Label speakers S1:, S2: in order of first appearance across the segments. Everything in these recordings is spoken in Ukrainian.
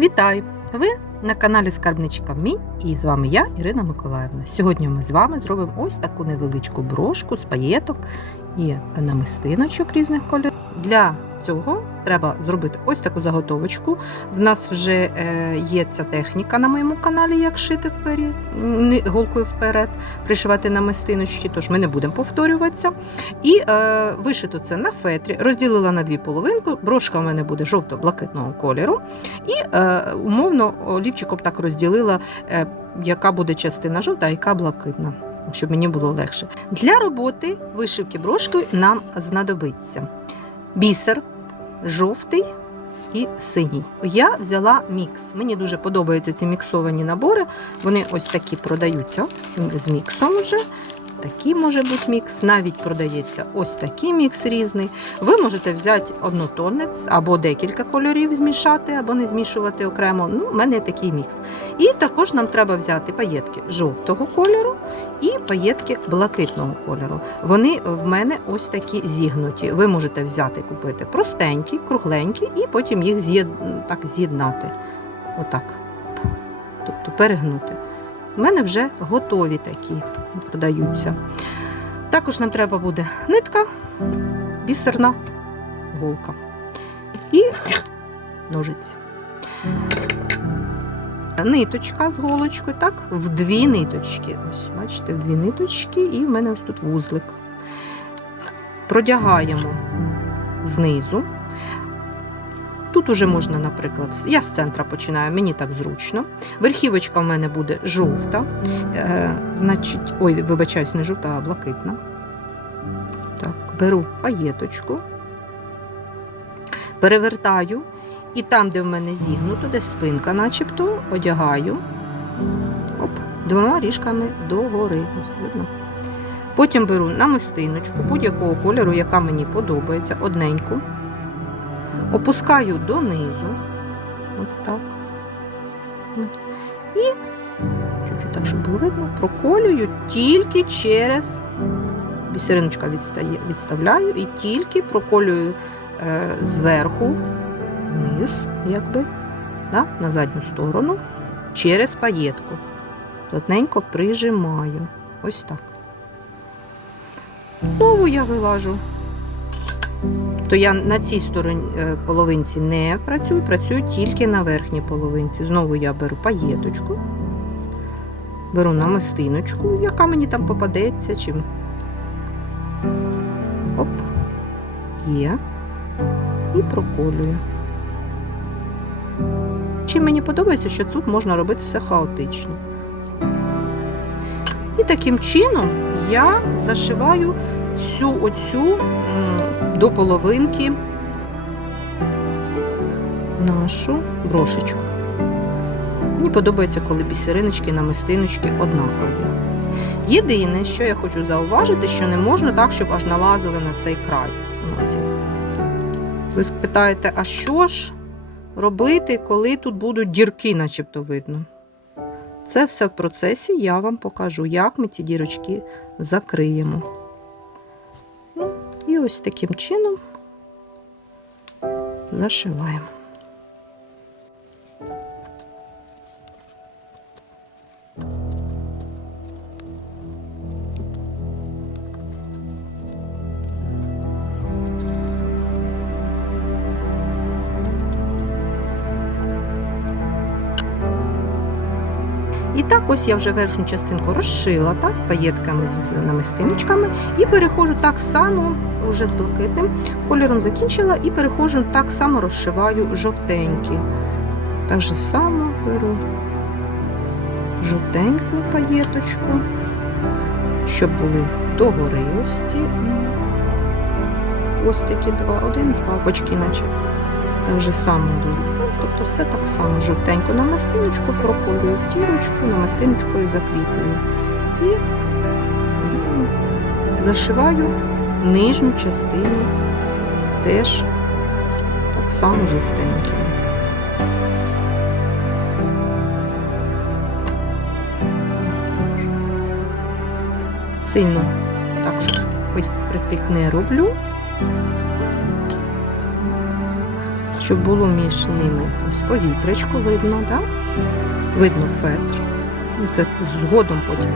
S1: Вітаю! Ви на каналі Скарбничка Вмінь і з вами я, Ірина Миколаївна. Сьогодні ми з вами зробимо ось таку невеличку брошку з паєток і намистиночок різних кольорів. Для цього треба зробити ось таку заготовочку. В нас вже е, є ця техніка на моєму каналі, як шити вперед, голкою вперед, пришивати намистиночки, тож ми не будемо повторюватися. І е, вишито це на фетрі, розділила на дві половинки. Брошка в мене буде жовто-блакитного кольору. І е, умовно олівчиком так розділила, е, яка буде частина жовта, а яка блакитна, щоб мені було легше. Для роботи вишивки брошкою нам знадобиться бісер, жовтий і синій. Я взяла мікс. Мені дуже подобаються ці міксовані набори. Вони ось такі продаються з міксом вже. Такий може бути мікс, навіть продається ось такий мікс різний. Ви можете взяти однотонець або декілька кольорів змішати, або не змішувати окремо. Ну, У мене такий мікс. І також нам треба взяти паєтки жовтого кольору і паєтки блакитного кольору. Вони в мене ось такі зігнуті. Ви можете взяти, купити простенькі, кругленькі, і потім їх з'єднати. Отак. Тобто перегнути. У мене вже готові такі продаються. Також нам треба буде нитка, бісерна голка і ножиці. Ниточка з голочкою, так, в дві ниточки. Ось, бачите, в дві ниточки, і в мене ось тут вузлик. Продягаємо знизу. Тут уже можна, наприклад, я з центра починаю, мені так зручно. Верхівочка в мене буде жовта. Е, значить, ой, вибачаюсь, не жовта, а блакитна. Так, беру паєточку, перевертаю, і там, де в мене зігнуто, де спинка, начебто, одягаю оп, двома ріжками догори. Видно. Потім беру намистиночку будь-якого кольору, яка мені подобається, одненьку. Опускаю донизу. Ось так. І чуть-чуть так, щоб було видно, проколюю тільки через бісериночка відставляю і тільки проколюю е, зверху вниз, якби, да, на задню сторону, через паєтку. Плотненько прижимаю. Ось так. Знову я вилажу. То я на цій стороні е, половинці не працюю, працюю тільки на верхній половинці. Знову я беру паєточку, беру намистиночку, яка мені там попадеться. Чим. Оп, є. І проколюю. Чим мені подобається, що тут можна робити все хаотично. І таким чином я зашиваю всю оцю до половинки нашу брошечку. Мені подобається, коли бісериночки на мистиночки однакові. Єдине, що я хочу зауважити, що не можна так, щоб аж налазили на цей край. Ви спитаєте, а що ж робити, коли тут будуть дірки, начебто видно? Це все в процесі я вам покажу, як ми ці дірочки закриємо. Ось таким чином зашиваємо. І так ось я вже верхню частинку розшила так, паєтками з намистиночками і переходжу так само, вже з блакитним кольором закінчила, і переходжу так само розшиваю жовтенькі. Так же само беру жовтеньку паєточку, щоб були догори ось ці. Ось такі два, один, два бочки, наче. Так же само беру. Тобто все так само жовтенько на мастиночку, проколюю в тірочку, на мастиночкою закріплюю. І зашиваю нижню частину теж так само жовтеньким. Сильно так, щоб притик не роблю. щоб було між ними ось повітрячко видно, да? видно фетр. Це згодом потім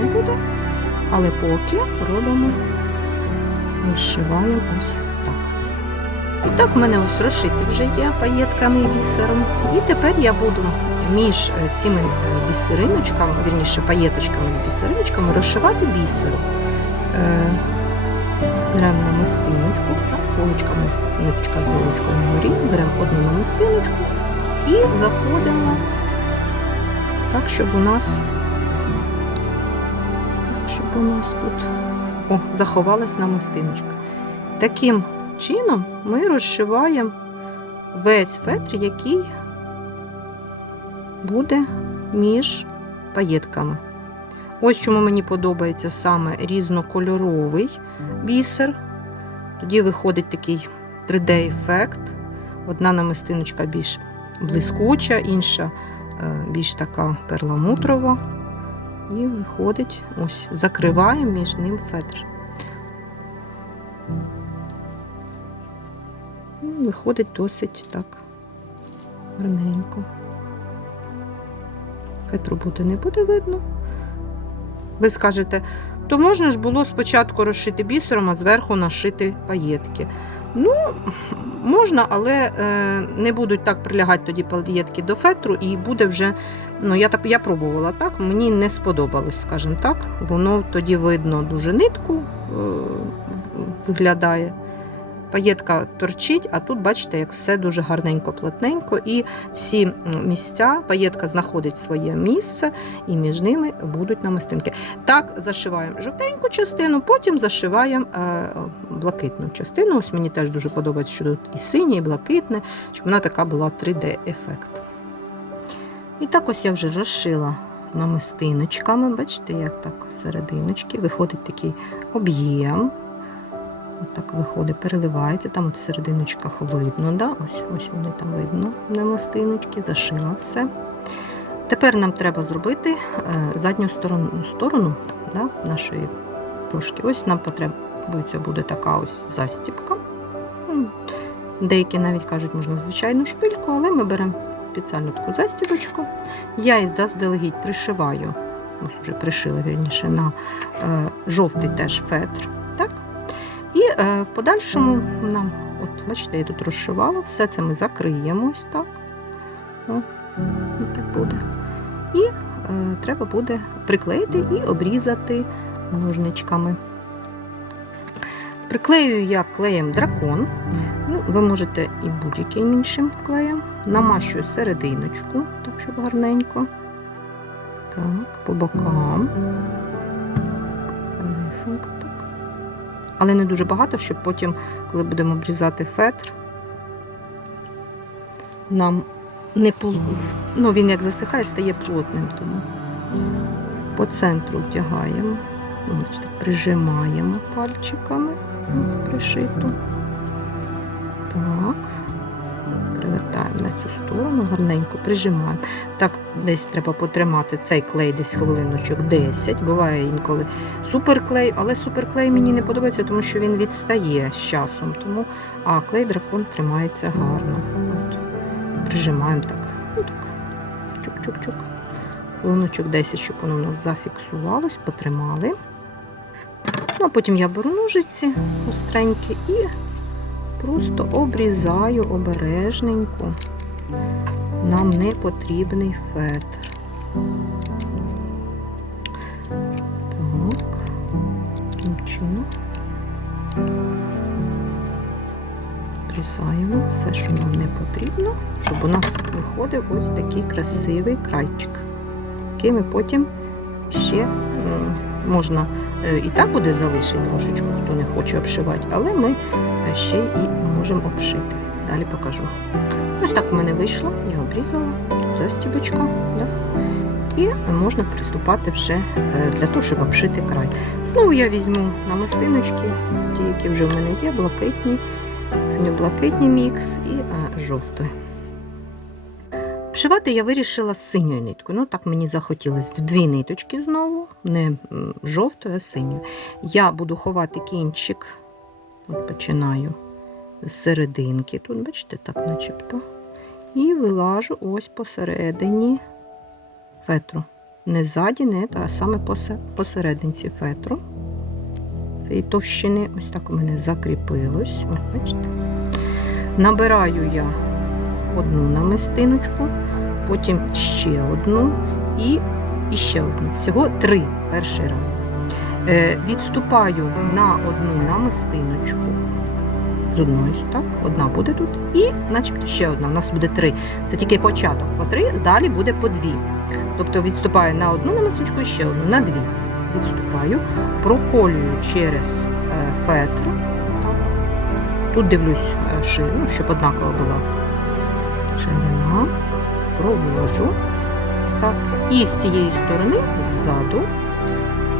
S1: не буде. Але поки робимо, розшиваємо ось так. І так в мене ось розшити вже є паєтками і бісером. І тепер я буду між е, цими е, бісериночками, вірніше паєточками з бісериночками розшивати бісером. Е, Беремо намистиночку, мис- ниточка на горі, беремо одну намистиночку і заходимо так, щоб у нас щоб у нас тут о, заховалась намистиночка. Таким чином ми розшиваємо весь фетр, який буде між паєтками. Ось чому мені подобається саме різнокольоровий бісер. Тоді виходить такий 3D-ефект. Одна намистиночка більш блискуча, інша е, більш така перламутрова. І виходить, ось, закриваємо між ним фетр. Виходить досить так гарненько. Фетру буде не буде видно. Ви скажете, то можна ж було спочатку розшити бісером, а зверху нашити паєтки. Ну, можна, але е, не будуть так прилягати тоді паєтки до фетру, і буде вже. Ну, я я пробувала так, мені не сподобалось, скажімо так. Воно тоді видно дуже нитку е, виглядає. Паєтка торчить, а тут бачите, як все дуже гарненько, плотненько, і всі місця паєтка знаходить своє місце, і між ними будуть намистинки. Так, зашиваємо жовтеньку частину, потім зашиваємо е, блакитну частину. Ось мені теж дуже подобається, що тут і синє, і блакитне, щоб вона така була 3D-ефект. І так ось я вже розшила намистиночками. Бачите, як так серединочки. Виходить такий об'єм. Так виходить, переливається, там от в серединочках видно, да? ось ось вони там видно намистиночки, зашила все. Тепер нам треба зробити е, задню сторону сторону да, нашої брошки. Ось нам потребується буде така ось застіпка. Деякі навіть кажуть, можна звичайну шпильку, але ми беремо спеціальну таку застібочку. Я із заздалегідь пришиваю, ось вже пришила вірніше, на е, жовтий теж фетр. Е, в подальшому нам, от бачите, я тут розшивала, все це ми закриємо ось так. О, і так буде. І е, треба буде приклеїти і обрізати ножничками. Приклеюю я клеєм дракон. Ну, ви можете і будь-яким іншим клеєм. Намащую серединочку, так щоб гарненько. Так, по бокам. Гарнесенько так. Але не дуже багато, щоб потім, коли будемо обрізати фетр, нам не пол... ну, він як засихає, стає плотним. Тому по центру вдягаємо, ну, так, прижимаємо пальчиками з пришиту. Так, на цю сторону, гарненько прижимаємо. Так, десь треба потримати цей клей десь хвилиночок 10. Буває інколи суперклей, але суперклей мені не подобається, тому що він відстає з часом. Тому, а клей дракон тримається гарно. От. Прижимаємо так. Ну, так. Чук-чук-чук. Хвилиночок 10, щоб воно у нас зафіксувалось, потримали. Ну, а потім я беру ножиці остренькі і просто обрізаю обережненько. Нам не потрібний фетр. Так, таким чином. Обрізаємо все, що нам не потрібно, щоб у нас виходив ось такий красивий крайчик, який ми потім ще можна е, і так буде залишити трошечку, хто не хоче обшивати, але ми е, ще і можемо обшити. Далі покажу. Ось так у мене вийшло, я обрізала застібочка. Да? І можна приступати вже е, для того, щоб обшити край. Знову я візьму намистиночки, ті, які вже в мене є, блакитні, синьо-блакитний мікс і е, жовтий. Обшивати я вирішила з синьою ниткою. Ну, так мені захотілося дві ниточки знову, не жовтою, а синьою. Я буду ховати кінчик, от починаю з серединки. Тут, бачите, так начебто. І вилажу ось посередині фетру. Не ззаді, не, а саме посе- посерединці фетру. Цієї товщини, ось так у мене закріпилось. Ось, бачите. Набираю я одну намистиночку, потім ще одну і, і ще одну. Всього три перший раз. Е, відступаю на одну намистиночку. Одної, так, одна буде тут, і начебто ще одна. У нас буде три. Це тільки початок по три, далі буде по дві. Тобто відступаю на одну намистиночку і ще одну, на дві. Відступаю, проколюю через е, фетр. Так. Тут дивлюсь е, ширину, щоб однакова була ширина. Провожу. Так. І з цієї сторони, ззаду,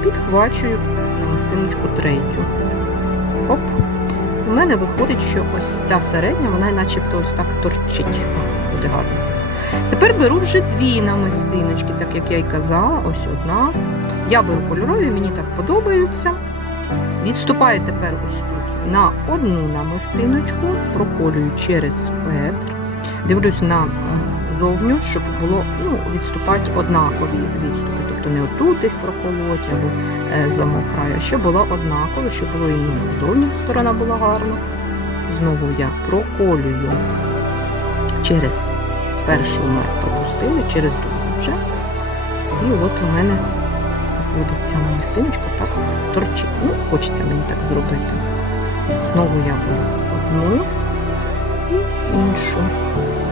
S1: підхвачую намистиночку третю. У мене виходить, що ось ця середня, вона начебто ось так торчить. Буде гарно. Тепер беру вже дві намистиночки, так як я й казала, ось одна. Я беру кольорові, мені так подобаються. Відступаю тепер ось тут на одну намистиночку, проколюю через фетр. Дивлюсь на е, зовню, щоб було ну, відступати однакові відступи. Тобто не отут десь проколоть або е, з самого краю, а щоб було однаково, щоб було і зовні сторона була гарна. Знову я проколюю через першу ми пропустили, через другу вже. І от у мене виходить ця намистиночка так торчить. Ну, хочеться мені так зробити. Знову я беру одну і іншу.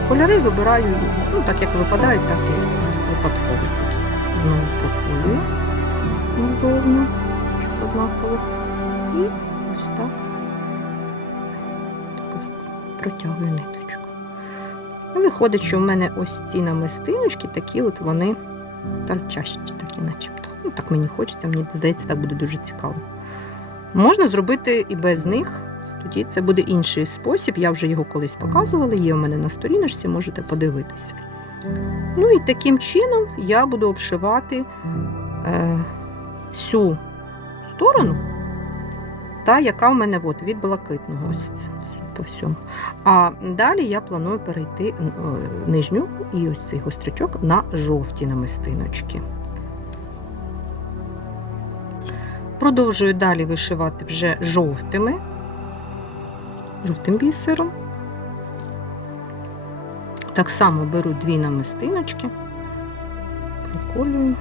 S1: Кольори вибираю, ну так як випадають, так і випадкові такі. Знову проколюю щоб однаково. І ось так. Протягую ниточку. Виходить, що в мене ось ці намистиночки, такі от вони торчащі, такі начебто. Ну, так мені хочеться, мені здається, так буде дуже цікаво. Можна зробити і без них, тоді це буде інший спосіб. Я вже його колись показувала, є у мене на сторіночці, можете подивитися. Ну і таким чином я буду обшивати е, всю сторону, та, яка в мене от, від блакитного. По всьому. А далі я планую перейти е, нижню і ось цей гострячок на жовті намистиночки. Продовжую далі вишивати вже жовтими, жовтим бісером. Так само беру дві намистиночки, проколюю.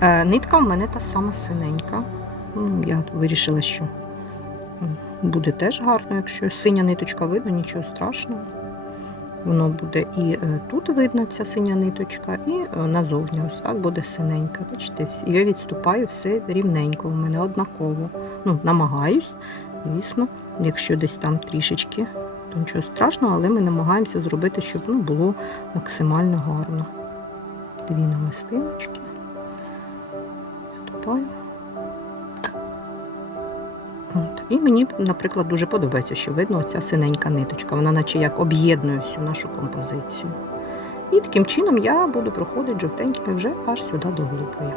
S1: Е, нитка в мене та сама синенька. Ну, Я вирішила, що буде теж гарно, якщо синя ниточка видно, нічого страшного. Воно буде і е, тут видно ця синя ниточка, і е, назовні ось так буде синенька. Бачите, я відступаю все рівненько, у мене однаково. Ну, намагаюсь, звісно, якщо десь там трішечки, то нічого страшного, але ми намагаємося зробити, щоб ну, було максимально гарно. Дві намистиночки. От. І мені, наприклад, дуже подобається, що видно оця синенька ниточка. Вона наче як об'єднує всю нашу композицію. І таким чином я буду проходити жовтенькими вже аж сюди до голубої.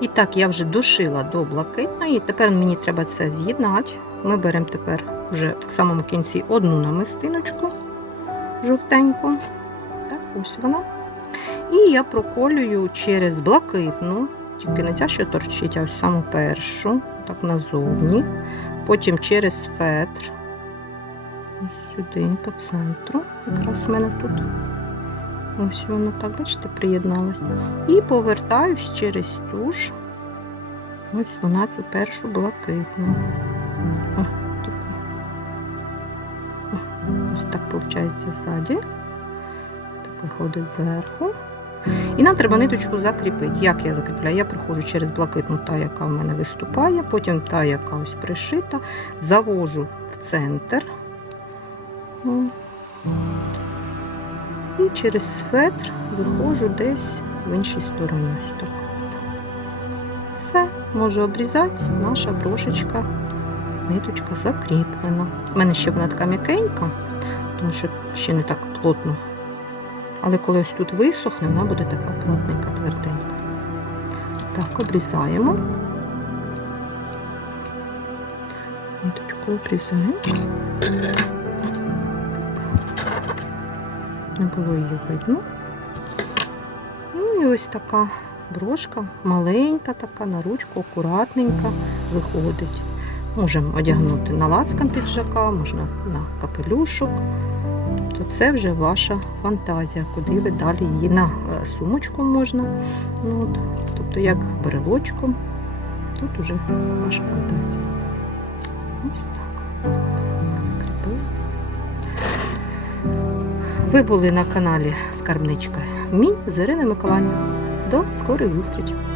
S1: І так, я вже дошила до блакитної. Тепер мені треба це з'єднати. Ми беремо тепер вже в самому кінці одну намистиночку жовтеньку. Так, ось вона. І я проколюю через блакитну, тільки не ця, що торчить, а ось саму першу, так назовні. Потім через фетр. Сюди, по центру. Якраз в мене тут. Ось вона так, бачите, приєдналася. І повертаюсь через цю ж. Ось вона цю першу блакитну. Ось так виходить ззаді. Так виходить зверху. І нам треба ниточку закріпити. Як я закріпляю? Я проходжу через блакитну та, яка в мене виступає, потім та, яка ось пришита, завожу в центр. І через фетр виходжу десь в іншій стороні. Так. Все, можу обрізати, наша брошечка, ниточка закріплена. У мене ще вона така м'якенька, тому що ще не так плотно. Але коли ось тут висохне, вона буде така плотненька, тверденька. Так, обрізаємо. Ниточку обрізаємо. Не було її видно. Ну і ось така брошка, маленька така, на ручку, акуратненька виходить. Можемо одягнути на лацкан піджака, можна на капелюшок. Тобто це вже ваша фантазія, куди ви далі її на е, сумочку можна. Ну, от, тобто як брелочком. Тут вже ваша фантазія. Ось так. Ви були на каналі Скарбничка Мінь з Іриною Миколаївною. До скорих зустрічей!